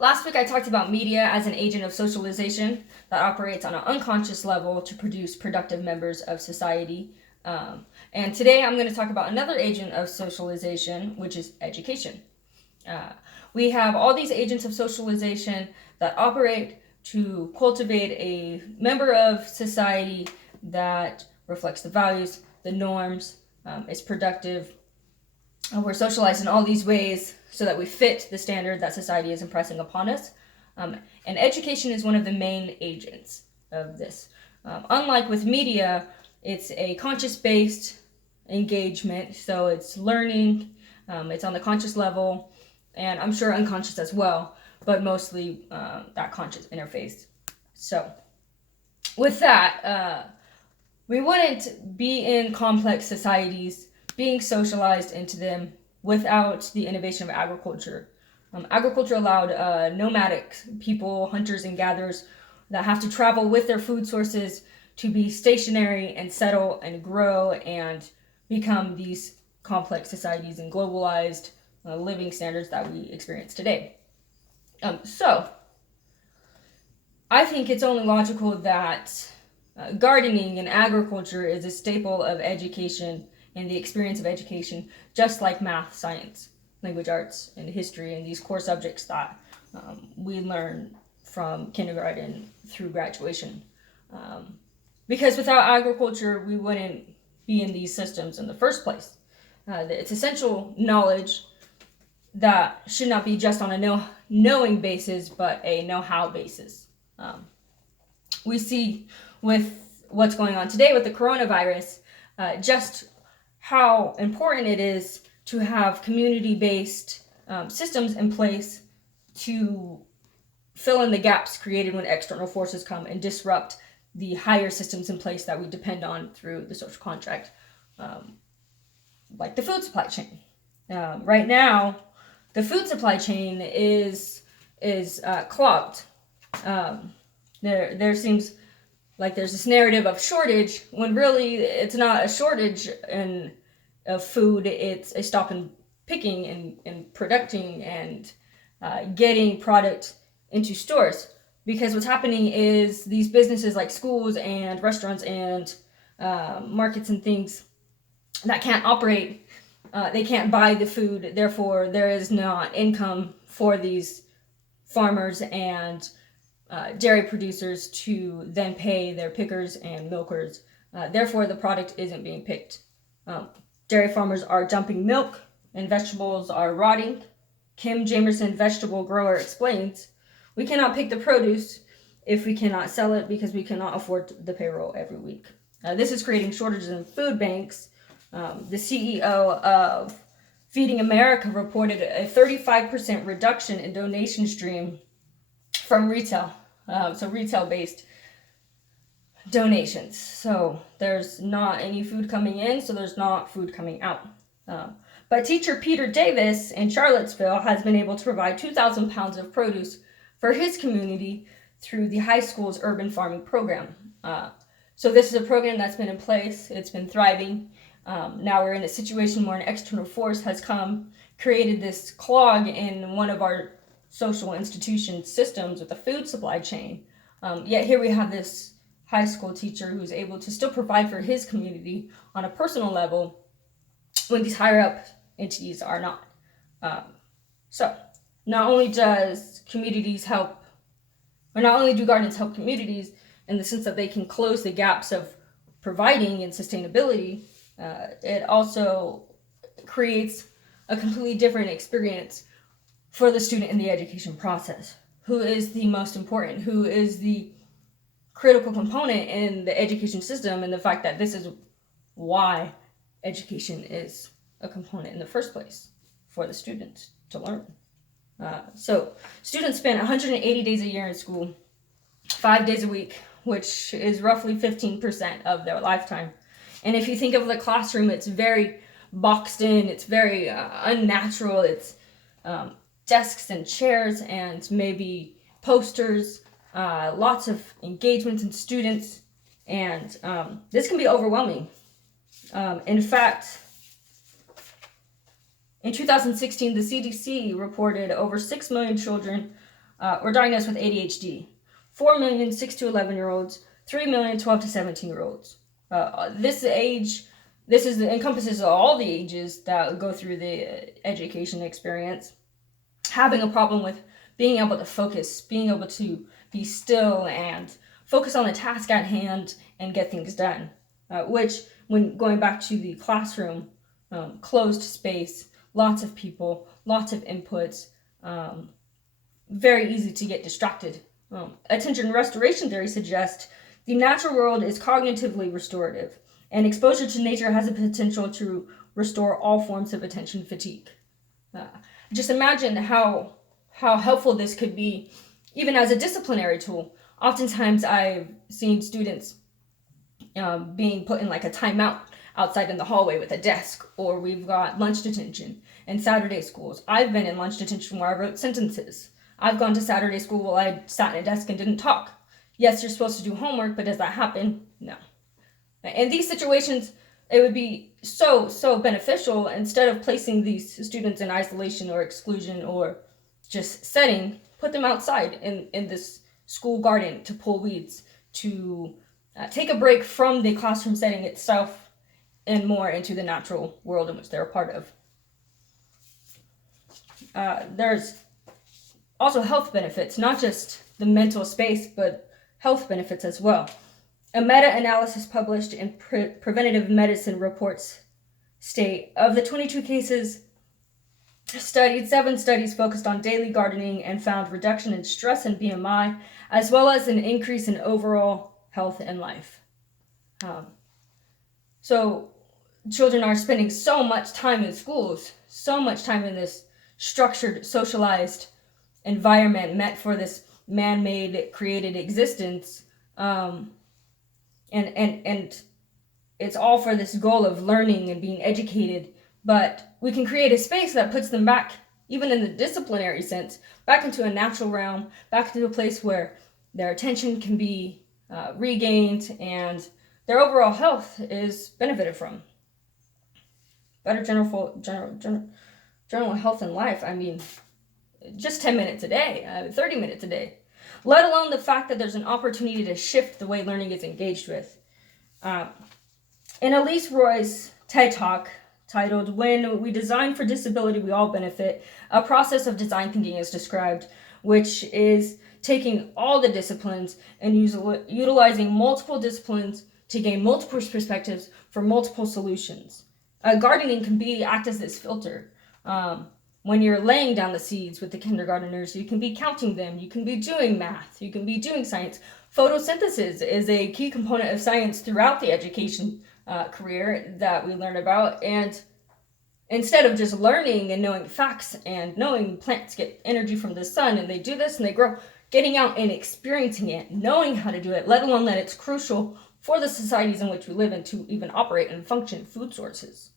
Last week I talked about media as an agent of socialization that operates on an unconscious level to produce productive members of society. And today I'm going to talk about another agent of socialization, which is education. Uh, we have all these agents of socialization that operate to cultivate a member of society that reflects the values, the norms, is productive. We're socialized in all these ways so that we fit the standard that society is impressing upon us. And education is one of the main agents of this. Unlike with media, it's a conscious based engagement, so it's learning, it's on the conscious level, and I'm sure unconscious as well, but mostly that conscious interface. So, with that, we wouldn't be in complex societies being socialized into them without the innovation of agriculture. Agriculture allowed nomadic people, hunters and gatherers, that have to travel with their food sources to be stationary and settle and grow and become these complex societies and globalized living standards that we experience today. So, I think it's only logical that gardening and agriculture is a staple of education and the experience of education, just like math, science, language arts, and history, and these core subjects that we learn from kindergarten through graduation. Because without agriculture, we wouldn't be in these systems in the first place. It's essential knowledge that should not be just on a knowing basis, but a know-how basis. We see with what's going on today with the coronavirus, just how important it is to have community-based systems in place to fill in the gaps created when external forces come and disrupt the higher systems in place that we depend on through the social contract, like the food supply chain. Right now, the food supply chain is clogged. There seems like there's this narrative of shortage when really it's not a shortage of food. It's a stop in picking and producing and getting product into stores, because what's happening is these businesses like schools and restaurants and markets and things that can't operate, they can't buy the food, therefore there is not income for these farmers and dairy producers to then pay their pickers and milkers. Therefore, the product isn't being picked. Dairy farmers are dumping milk and vegetables are rotting. Kim Jamerson, vegetable grower, explains, "We cannot pick the produce if we cannot sell it because we cannot afford the payroll every week." This is creating shortages in food banks. The CEO of Feeding America reported a 35% reduction in donation stream from retail. So retail-based donations. So there's not any food coming in, so there's not food coming out. But teacher Peter Davis in Charlottesville has been able to provide 2,000 pounds of produce for his community through the high school's urban farming program. So this is a program that's been in place. It's been thriving. Now we're in a situation where an external force has come, created this clog in one of our social institution systems with the food supply chain. Yet here we have this high school teacher who's able to still provide for his community on a personal level when these higher up entities are not. So not only does communities help, or not only do gardens help communities in the sense that they can close the gaps of providing and sustainability, it also creates a completely different experience for the student in the education process. Who is the most important? Who is the critical component in the education system, and the fact that this is why education is a component in the first place for the student to learn. So students spend 180 days a year in school, 5 days a week, which is roughly 15% of their lifetime. And if you think of the classroom, it's very boxed in, it's very unnatural, it's desks and chairs and maybe posters, lots of engagements and students, and this can be overwhelming. In fact, in 2016, the CDC reported over 6 million children were diagnosed with ADHD. 4 million 6 to 11-year-olds, 3 million 12 to 17-year-olds. This encompasses all the ages that go through the education experience, having a problem with being able to focus, being able to be still and focus on the task at hand and get things done, which, when going back to the classroom, closed space, lots of people, lots of inputs, very easy to get distracted. Attention restoration theory suggests the natural world is cognitively restorative, and exposure to nature has the potential to restore all forms of attention fatigue. Just imagine how helpful this could be, even as a disciplinary tool. Oftentimes I've seen students being put in like a timeout outside in the hallway with a desk, or we've got lunch detention in Saturday schools. I've been in lunch detention where I wrote sentences. I've gone to Saturday school while I sat in a desk and didn't talk. Yes, you're supposed to do homework, but does that happen? No. In these situations, it would be so beneficial, instead of placing these students in isolation or exclusion or just setting, put them outside in this school garden to pull weeds, to take a break from the classroom setting itself and more into the natural world in which they're a part of. There's also health benefits, not just the mental space, but health benefits as well. A meta-analysis published in Preventative Medicine reports state, of the 22 cases studied, 7 studies focused on daily gardening and found reduction in stress and BMI, as well as an increase in overall health and life. So children are spending so much time in schools, so much time in this structured, socialized environment meant for this man-made, created existence, and it's all for this goal of learning and being educated. But we can create a space that puts them back, even in the disciplinary sense, back into a natural realm, back into a place where their attention can be regained and their overall health is benefited from. Better general health and life. I mean, just 10 minutes a day, 30 minutes a day, let alone the fact that there's an opportunity to shift the way learning is engaged with. In Elise Roy's TED Talk titled, "When We Design for Disability, We All Benefit," a process of design thinking is described, which is taking all the disciplines and utilizing multiple disciplines to gain multiple perspectives for multiple solutions. Gardening can act as this filter. When you're laying down the seeds with the kindergarteners, you can be counting them, you can be doing math, you can be doing science. Photosynthesis is a key component of science throughout the education career that we learn about. And instead of just learning and knowing facts and knowing plants get energy from the sun and they do this and they grow, getting out and experiencing it, knowing how to do it, let alone that it's crucial for the societies in which we live in to even operate and function food sources.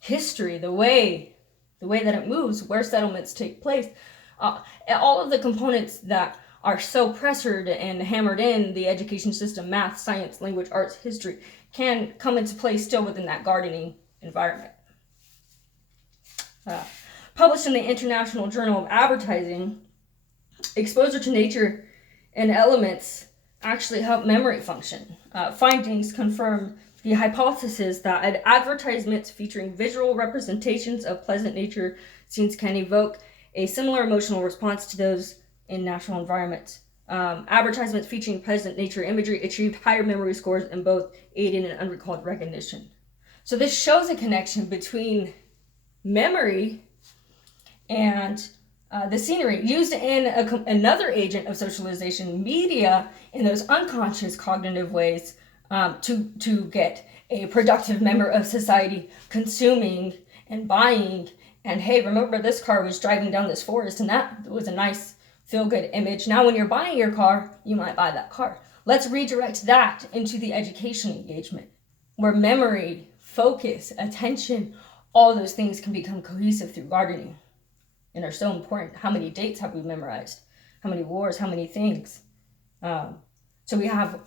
History, the way that it moves, where settlements take place, all of the components that are so pressured and hammered in the education system, math, science, language, arts, history, can come into play still within that gardening environment. Published in the International Journal of Advertising, exposure to nature and elements actually help memory function. Findings confirm the hypothesis that advertisements featuring visual representations of pleasant nature scenes can evoke a similar emotional response to those in natural environments. Advertisements featuring pleasant nature imagery achieved higher memory scores in both aided and unrecalled recognition. So this shows a connection between memory and the scenery used in another agent of socialization, media, in those unconscious cognitive ways to get a productive member of society consuming and buying. And hey, remember this car was driving down this forest and that was a nice feel-good image. Now when you're buying your car, you might buy that car. Let's redirect that into the education engagement where memory, focus, attention, all those things can become cohesive through gardening and are so important. How many dates have we memorized? How many wars? How many things? So we have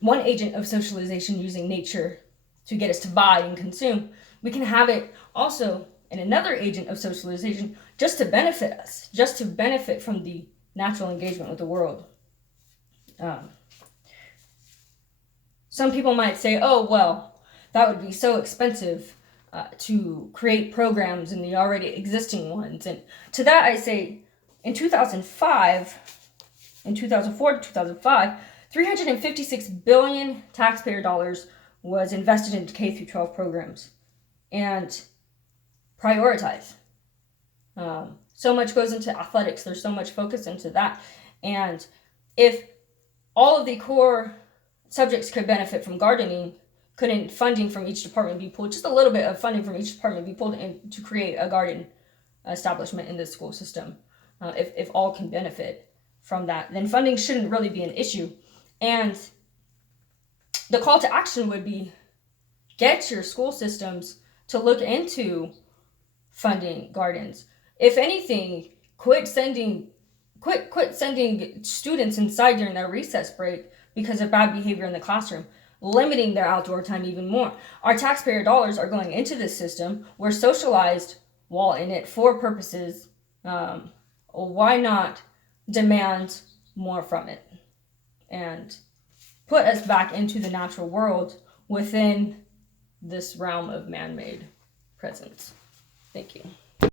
one agent of socialization using nature to get us to buy and consume. We can have it also in another agent of socialization just to benefit us, just to benefit from the natural engagement with the world. Some people might say, oh, well, that would be so expensive to create programs in the already existing ones. And to that I say, in 2004 to 2005, $356 billion taxpayer dollars was invested into K through 12 programs and prioritized. So much goes into athletics. There's so much focus into that. And if all of the core subjects could benefit from gardening, couldn't funding from each department be pulled, just a little bit of funding from each department be pulled in to create a garden establishment in the school system? If all can benefit from that, then funding shouldn't really be an issue. And the call to action would be, get your school systems to look into funding gardens. If anything, quit sending students inside during their recess break because of bad behavior in the classroom, limiting their outdoor time even more. Our taxpayer dollars are going into this system. We're socialized while in it for purposes. Why not demand more from it and put us back into the natural world within this realm of man-made presence? Thank you.